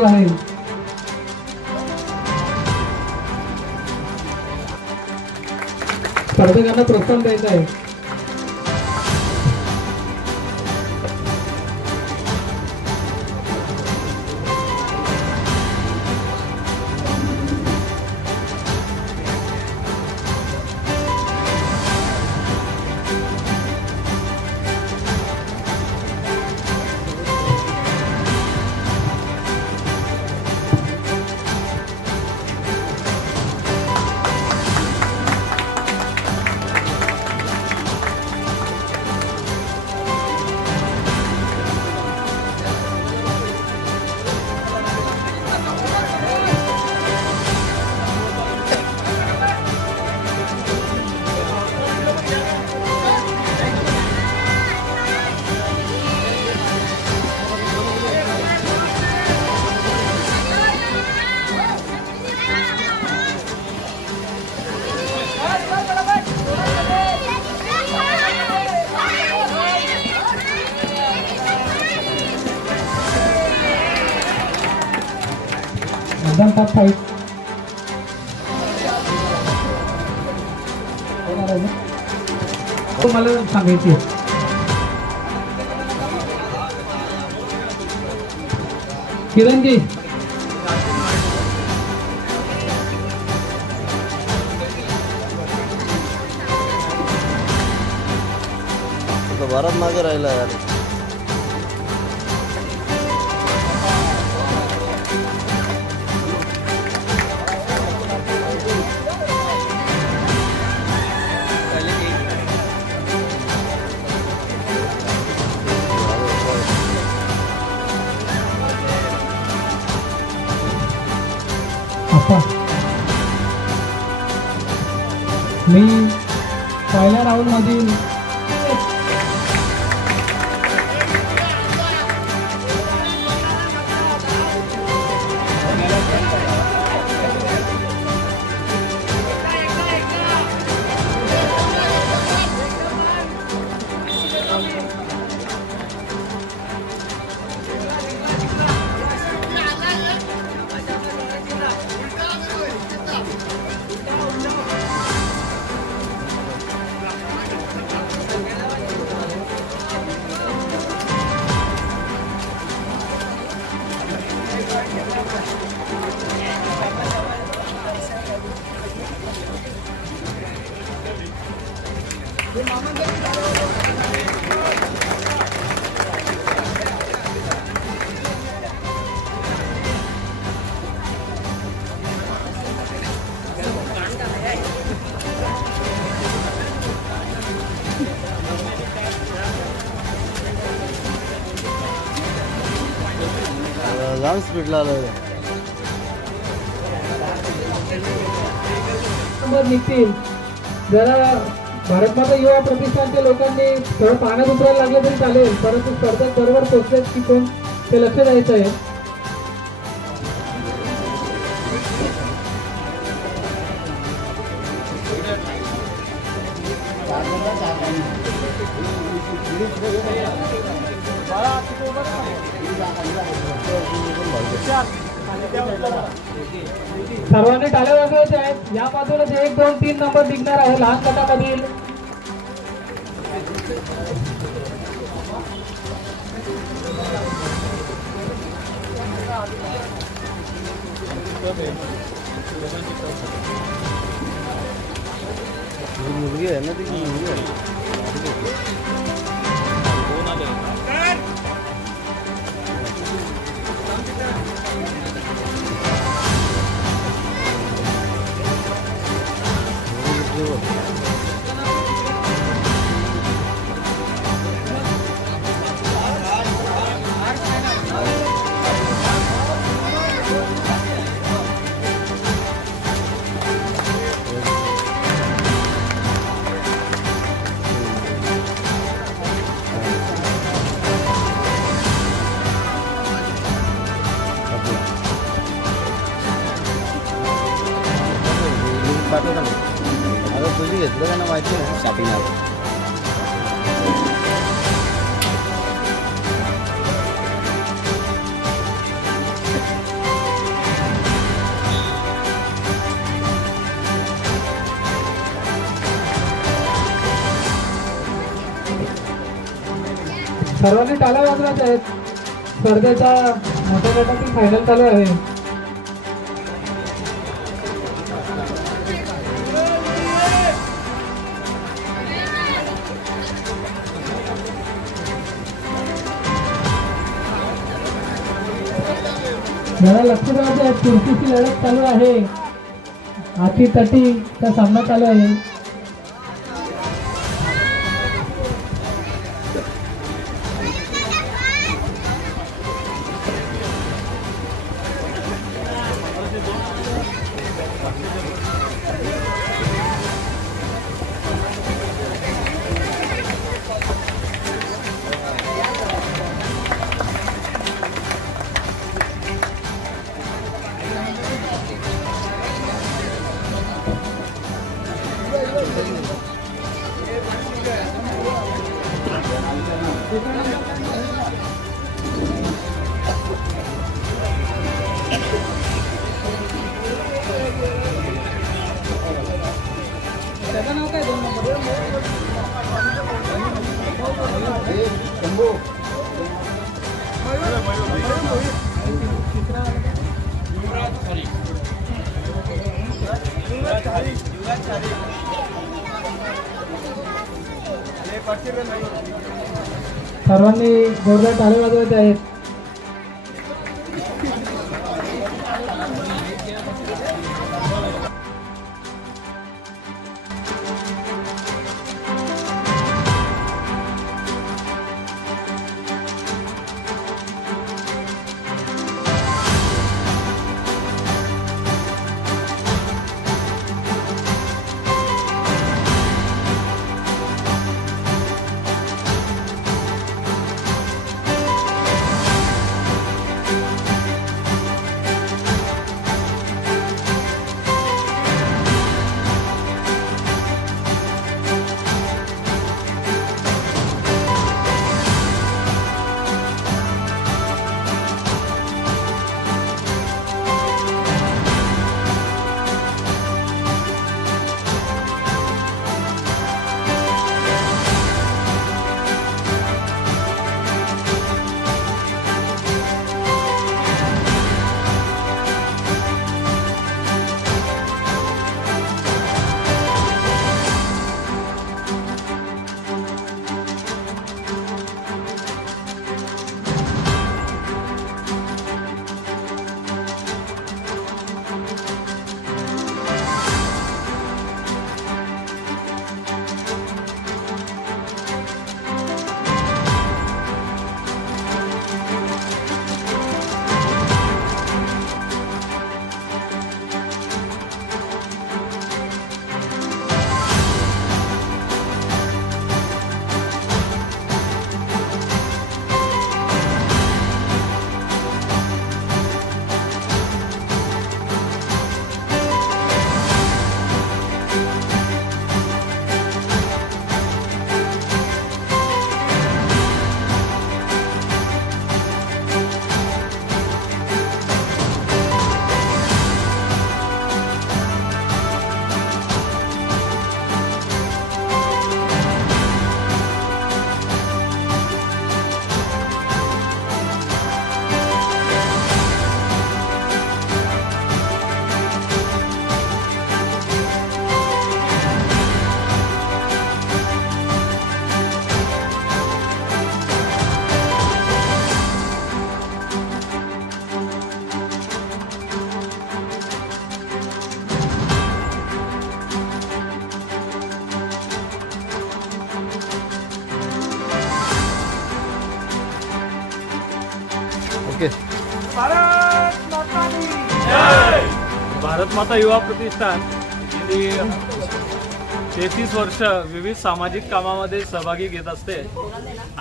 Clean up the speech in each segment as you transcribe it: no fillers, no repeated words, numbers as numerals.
सुरू आहे. स्पर्धकांना प्रोत्साहन द्यायचं आहे. टफ फाईट मला सांगायची. किरणजी बराच मागे राहिला यार. मी पहिल्या राऊंड मधील जाम स्पीडला आलं. निघतील. जरा भारतमाता युवा प्रतिष्ठानच्या लोकांनी थोडं पाण्यात उतरायला लागलं तरी चालेल, परंतु स्पर्धक बरोबर पोहोचलेत की कोण ते लक्ष द्यायचं आहे. सर्वांनी टाळ्या वाजवायच्या आहेत. या बाजूला 1, 2, 3 नंबर निघणार आहे लहान गटामधील. मुलगी आहे ना, ती मुलगी आहे. पाठवता ना. आता तुझी घेतलं का ना माहिती आहे शॉपिंग आलं. सर्वांनी टाळ्या वाजवत आहेत. स्पर्धेचा मोठ्या गटातील फायनल चालू आहे. जरा लक्ष द्यायचं आहे. चुरशीची लढत चालू आहे. हाती तटीचा सामना चालू आहे. सर्वांनी जोरदार टाळ्या वाजवत आहेत. भारत माता युवा प्रतिष्ठान गेली 33 वर्ष विविध सामाजिक कामामध्ये सहभागी घेत असते.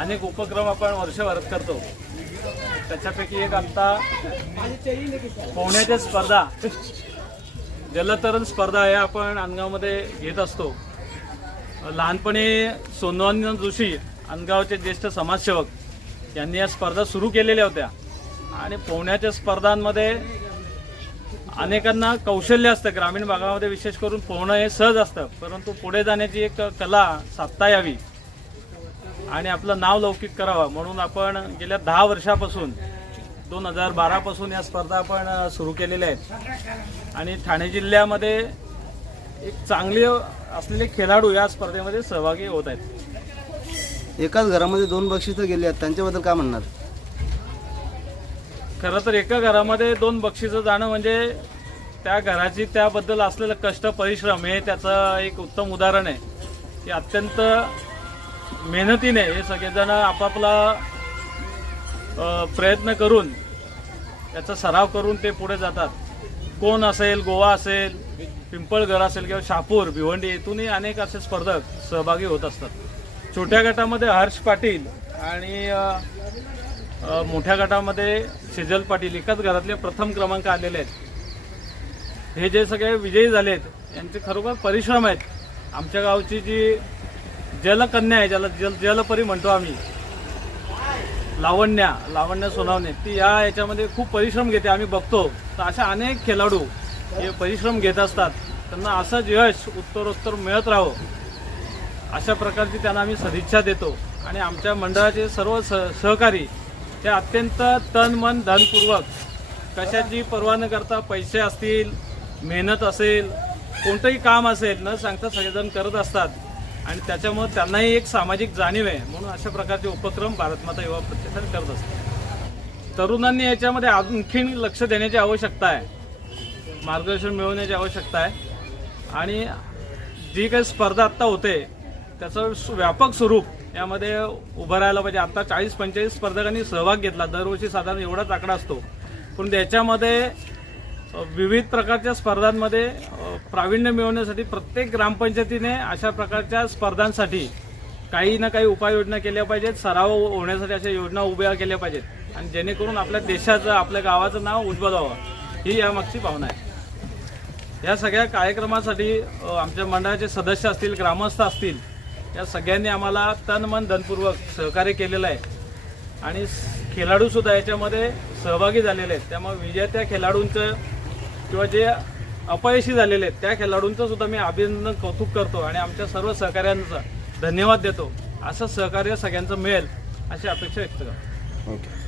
अनेक उपक्रम आपण वर्षभरात करतो. त्याच्यापैकी एक आता पोहण्याच्या स्पर्धा, जलतरण स्पर्धा या आपण अनगावमध्ये घेत असतो. लहानपणी सोनवानी जोशी अनगावचे ज्येष्ठ समाजसेवक यांनी या स्पर्धा सुरू केलेल्या होत्या आणि पोहण्याच्या स्पर्धांमध्ये अनेकांना कौशल्य असतं. ग्रामीण भागामध्ये विशेष करून पोहणं हे सहज असतं, परंतु पुढे जाण्याची एक कला साधता यावी आणि आपलं नाव लौकिक करावं म्हणून आपण गेल्या 10 वर्षापासून 2012 पासून या स्पर्धा आपण सुरू केलेल्या आहेत आणि ठाणे जिल्ह्यामध्ये एक चांगले असलेले खेळाडू या स्पर्धेमध्ये सहभागी होत आहेत. एकाच घरामध्ये 2 बक्षिसं गेली आहेत, त्यांच्याबद्दल काय म्हणणार? खरं तर एका घरामध्ये 2 बक्षिसं जाणं म्हणजे त्या घराची त्याबद्दल असलेलं कष्ट परिश्रम हे त्याचं एक उत्तम उदाहरण आहे की अत्यंत मेहनतीने हे सगळेजण आपापला प्रयत्न करून त्याचा सराव करून ते पुढे जातात. कोण असेल, गोवा असेल, पिंपळघर असेल किंवा शहापूर, भिवंडी इथूनही अनेक असे स्पर्धक सहभागी होत असतात. छोट्या गटामध्ये हर्ष पाटील आणि मोठ्या गटामध्ये सेजल पाटील एकाच घरातले प्रथम क्रमांक आलेले आहेत. हे जे सगळे विजयी झालेत यांचे खरोखर परिश्रम आहेत. आमच्या गावची जी जलकन्या आहे, ज्याला जलपरी म्हणतो आम्ही, लावण्या सोनावणे, ती याच्यामध्ये खूप परिश्रम घेते. आम्ही बघतो तर अशा अनेक खेळाडू हे परिश्रम घेत असतात. त्यांना असंच यश उत्तरोत्तर मिळत राहावं अशा प्रकारची त्यांना आम्ही सदिच्छा देतो. आणि आमच्या मंडळाचे सर्व सहकारी ते अत्यंत तन मन धनपूर्वक कशाची पर्वा न करता पैसे असतील, मेहनत असेल, कोणतंही काम असेल न सांगता सगळेजण करत असतात आणि त्याच्यामुळे त्यांनाही एक सामाजिक जाणीव आहे म्हणून अशा प्रकारचे उपक्रम भारतमाता युवा प्रतिष्ठान करत असतात. तरुणांनी याच्यामध्ये आणखीन लक्ष देण्याची आवश्यकता आहे, मार्गदर्शन मिळवण्याची आवश्यकता आहे आणि जी काही स्पर्धा आत्ता होते त्याचं व्यापक स्वरूप यामध्ये उभं राहायला पाहिजे. आता 40-45 स्पर्धकांनी सहभाग घेतला. दरवर्षी साधारण एवढाच आकडा असतो, पण त्याच्यामध्ये विविध प्रकारच्या स्पर्धांमध्ये प्रावीण्य मिळवण्यासाठी प्रत्येक ग्रामपंचायतीने अशा प्रकारच्या स्पर्धांसाठी काही ना काही उपाययोजना केल्या पाहिजेत. सराव होण्यासाठी अशा योजना उभ्या केल्या पाहिजेत आणि जेणेकरून आपल्या देशाचं, आपल्या गावाचं नाव उज्ज्वल व्हावं ही यामागची भावना आहे. या सगळ्या कार्यक्रमासाठी आमच्या मंडळाचे सदस्य असतील, ग्रामस्थ असतील, या सगळ्यांनी आम्हाला तन मन धनपूर्वक सहकार्य केलेलं आहे आणि खेळाडूसुद्धा याच्यामध्ये सहभागी झालेले आहेत. त्यामुळे विजेत्या खेळाडूंचं किंवा जे अपयशी झालेले आहेत त्या खेळाडूंचं सुद्धा मी अभिनंदन, कौतुक करतो आणि आमच्या सर्व सहकार्यांचा धन्यवाद देतो. असं सहकार्य सगळ्यांचं मिळेल अशी अपेक्षा व्यक्त करतो. ओके.